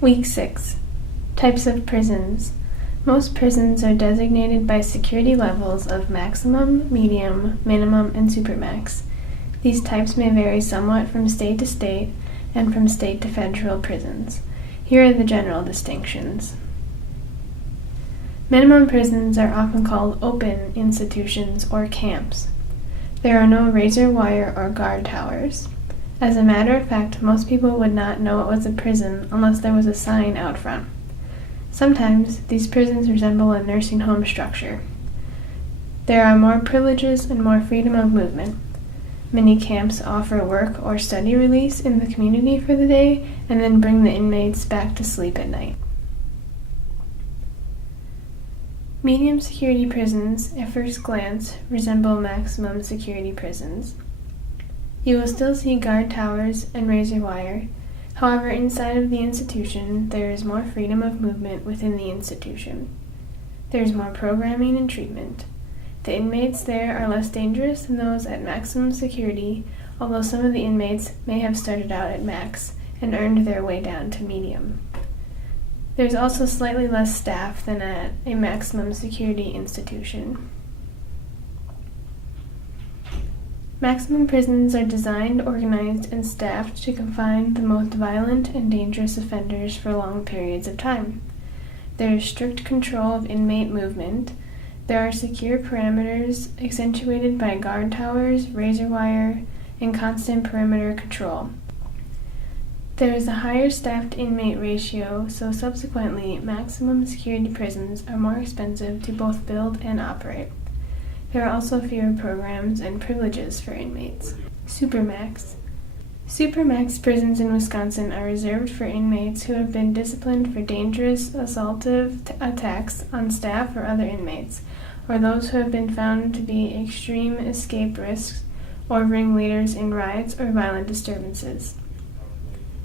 Week 6. Types of prisons. Most prisons are designated by security levels of maximum, medium, minimum, and supermax. These types may vary somewhat from state to state and from state to federal prisons. Here are the general distinctions. Minimum prisons are often called open institutions or camps. There are no razor wire or guard towers. As a matter of fact, most people would not know it was a prison unless there was a sign out front. Sometimes, these prisons resemble a nursing home structure. There are more privileges and more freedom of movement. Many camps offer work or study release in the community for the day and then bring the inmates back to sleep at night. Medium security prisons, at first glance, resemble maximum security prisons. You will still see guard towers and razor wire. However, inside of the institution, there is more freedom of movement within the institution. There is more programming and treatment. The inmates there are less dangerous than those at maximum security, although some of the inmates may have started out at max and earned their way down to medium. There is also slightly less staff than at a maximum security institution. Maximum prisons are designed, organized, and staffed to confine the most violent and dangerous offenders for long periods of time. There is strict control of inmate movement. There are secure perimeters accentuated by guard towers, razor wire, and constant perimeter control. There is a higher staffed inmate ratio, so subsequently, maximum security prisons are more expensive to both build and operate. There are also fewer programs and privileges for inmates. Supermax. Supermax prisons in Wisconsin are reserved for inmates who have been disciplined for dangerous, assaultive attacks on staff or other inmates, or those who have been found to be extreme escape risks or ringleaders in riots or violent disturbances.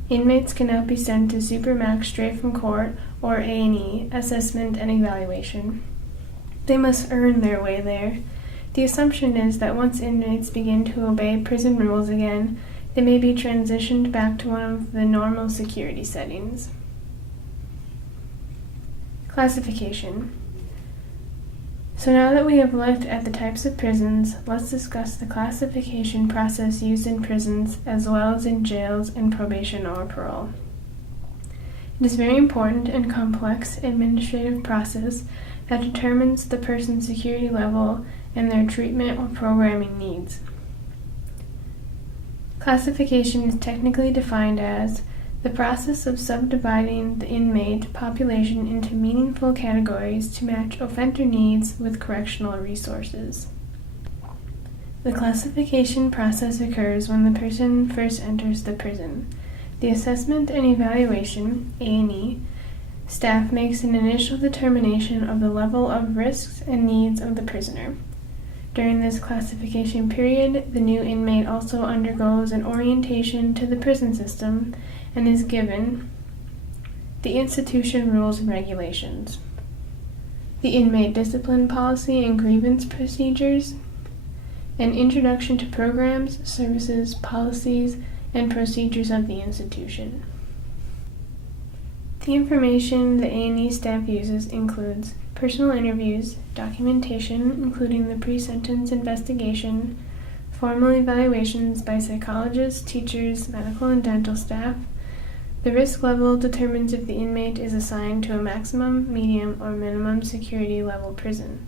Inmates cannot be sent to Supermax straight from court or A&E, assessment and evaluation. They must earn their way there. The assumption is that once inmates begin to obey prison rules again, they may be transitioned back to one of the normal security settings. Classification. So now that we have looked at the types of prisons, let's discuss the classification process used in prisons as well as in jails and probation or parole. It is a very important and complex administrative process that determines the person's security level and their treatment or programming needs. Classification is technically defined as the process of subdividing the inmate population into meaningful categories to match offender needs with correctional resources. The classification process occurs when the person first enters the prison. The assessment and evaluation, A&E, staff makes an initial determination of the level of risks and needs of the prisoner. During this classification period, the new inmate also undergoes an orientation to the prison system and is given the institution rules and regulations, the inmate discipline policy and grievance procedures, an introduction to programs, services, policies, and procedures of the institution. The information the A&E staff uses includes personal interviews, documentation including the pre-sentence investigation, formal evaluations by psychologists, teachers, medical and dental staff. The risk level determines if the inmate is assigned to a maximum, medium, or minimum security level prison.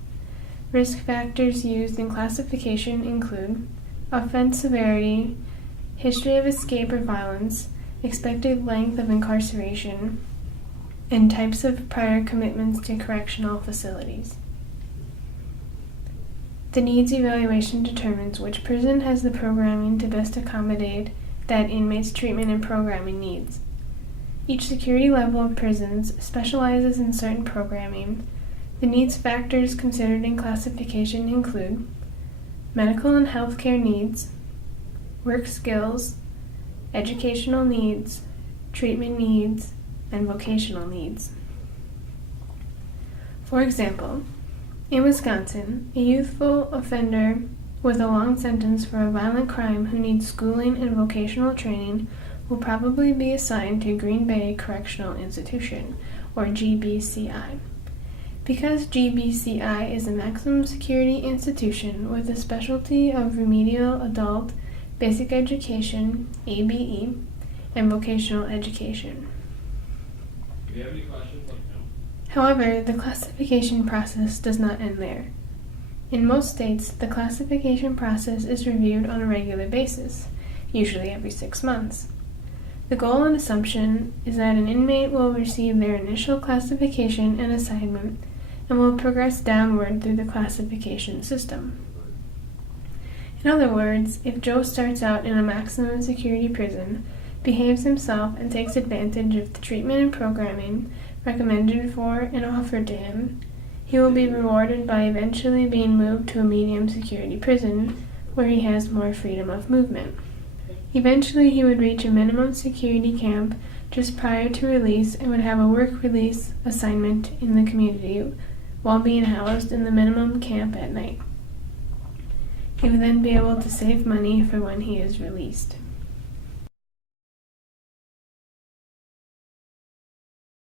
Risk factors used in classification include offense severity, history of escape or violence, expected length of incarceration, and types of prior commitments to correctional facilities. The needs evaluation determines which prison has the programming to best accommodate that inmate's treatment and programming needs. Each security level of prisons specializes in certain programming. The needs factors considered in classification include medical and healthcare needs, work skills, educational needs, treatment needs, and vocational needs. For example, in Wisconsin, a youthful offender with a long sentence for a violent crime who needs schooling and vocational training will probably be assigned to Green Bay Correctional Institution, or GBCI. Because GBCI is a maximum security institution with a specialty of remedial adult basic education, ABE, and vocational education. Do you have any questions? However, the classification process does not end there. In most states, the classification process is reviewed on a regular basis, usually every 6 months. The goal and assumption is that an inmate will receive their initial classification and assignment and will progress downward through the classification system. In other words, if Joe starts out in a maximum security prison, behaves himself, and takes advantage of the treatment and programming recommended for and offered to him, he will be rewarded by eventually being moved to a medium security prison where he has more freedom of movement. Eventually, he would reach a minimum security camp just prior to release and would have a work release assignment in the community while being housed in the minimum camp at night. He would then be able to save money for when he is released.